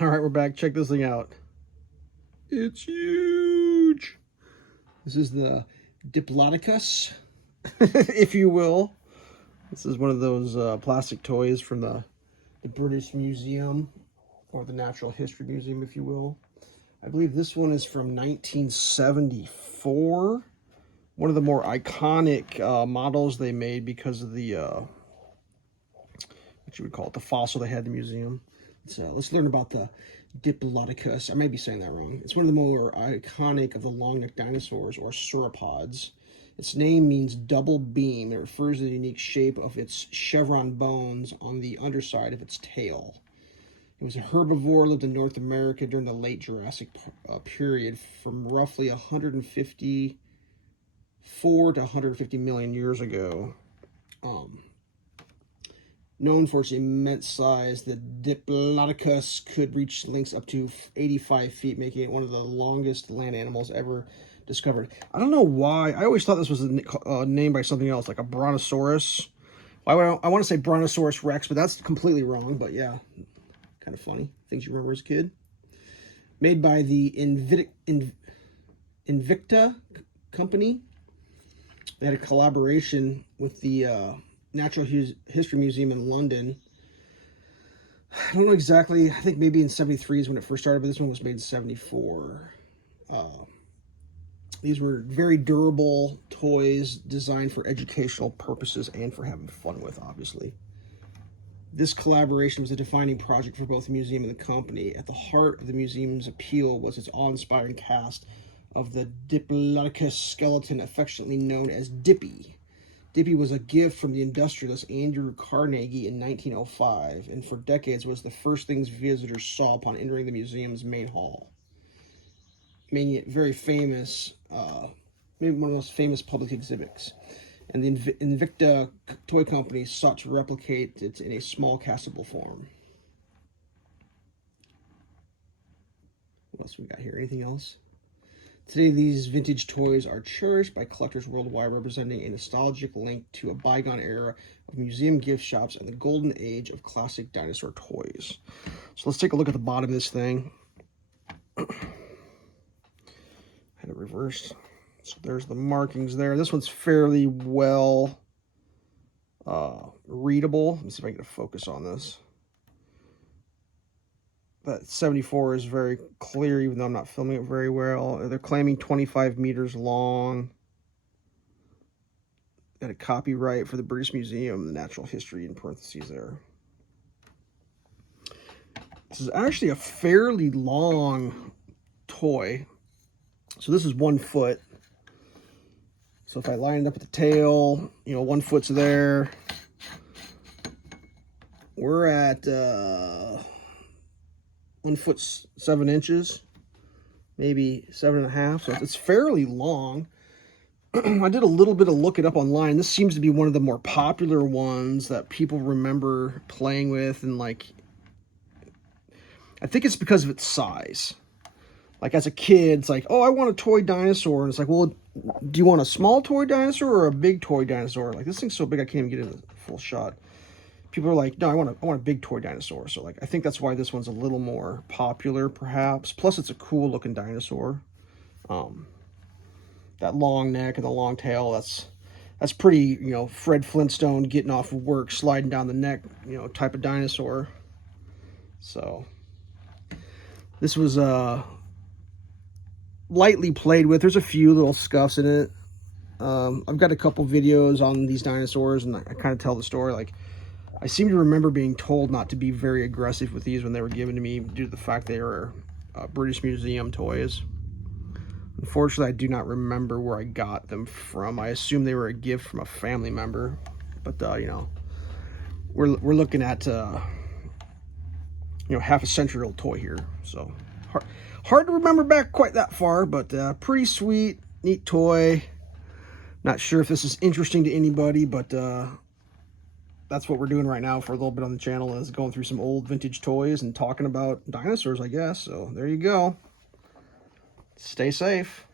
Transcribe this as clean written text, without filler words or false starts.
All right, we're back. Check this thing out. It's huge. This is the Diplodocus, if you will. This is one of those plastic toys from the British Museum, or the Natural History Museum, if you will. I believe this one is from 1974. One of the more iconic models they made because of the, what you would call it, the fossil they had in the museum. Let's learn about the Diplodocus. I may be saying that wrong. It's one of the more iconic of the long-necked dinosaurs, or sauropods. Its name means double beam. It refers to the unique shape of its chevron bones on the underside of its tail. It was a herbivore, lived in North America during the Late Jurassic period from roughly 154 to 150 million years ago. Known for its immense size, the Diplodocus could reach lengths up to 85 feet, making it one of the longest land animals ever discovered. I don't know why. I always thought this was named by something else, like a brontosaurus. I want to say Brontosaurus Rex, but that's completely wrong. But yeah, kind of funny. Things you remember as a kid. Made by the Invicta company. They had a collaboration with the Natural History Museum in London. I don't know exactly. I think maybe in 73 is when it first started, but this one was made in 74. These were very durable toys designed for educational purposes and for having fun with, obviously. This collaboration was a defining project for both the museum and the company. At the heart of the museum's appeal was its awe-inspiring cast of the Diplodocus skeleton, affectionately known as Dippy. Dippy was a gift from the industrialist Andrew Carnegie in 1905, and for decades was the first things visitors saw upon entering the museum's main hall. Making it very famous, maybe one of the most famous public exhibits. And the Invicta toy company sought to replicate it in a small castable form. What else we got here? Anything else? Today, these vintage toys are cherished by collectors worldwide, representing a nostalgic link to a bygone era of museum gift shops and the golden age of classic dinosaur toys. So let's take a look at the bottom of this thing. Had it reversed. So there's the markings there. This one's fairly well readable. Let me see if I can get a focus on this. That 74 is very clear, even though I'm not filming it very well. They're claiming 25 meters long. Got a copyright for the British Museum, the Natural History in parentheses there. This is actually a fairly long toy. So this is 1 foot. So if I line it up at the tail, 1 foot's there. We're at 1 foot 7 inches, maybe 7.5. So it's fairly long. I did a little bit of looking up online. This seems to be one of the more popular ones that people remember playing with, and I think it's because of its size. Like as a kid, it's like, oh, I want a toy dinosaur, and it's like, well, do you want a small toy dinosaur or a big toy dinosaur? Like this thing's so big I can't even get it in a full shot. People are like, no, I want a big toy dinosaur. So I think that's why this one's a little more popular, perhaps. Plus, it's a cool looking dinosaur. That long neck and the long tail, that's pretty, Fred Flintstone getting off of work, sliding down the neck, type of dinosaur. So this was lightly played with. There's a few little scuffs in it. I've got a couple videos on these dinosaurs, and I kind of tell the story. I seem to remember being told not to be very aggressive with these when they were given to me due to the fact they were British Museum toys. Unfortunately, I do not remember where I got them from. I assume they were a gift from a family member. But, we're looking at, half a century old toy here. So, hard to remember back quite that far, but pretty sweet, neat toy. Not sure if this is interesting to anybody, but that's what we're doing right now for a little bit on the channel, is going through some old vintage toys and talking about dinosaurs, I guess. So there you go. Stay safe.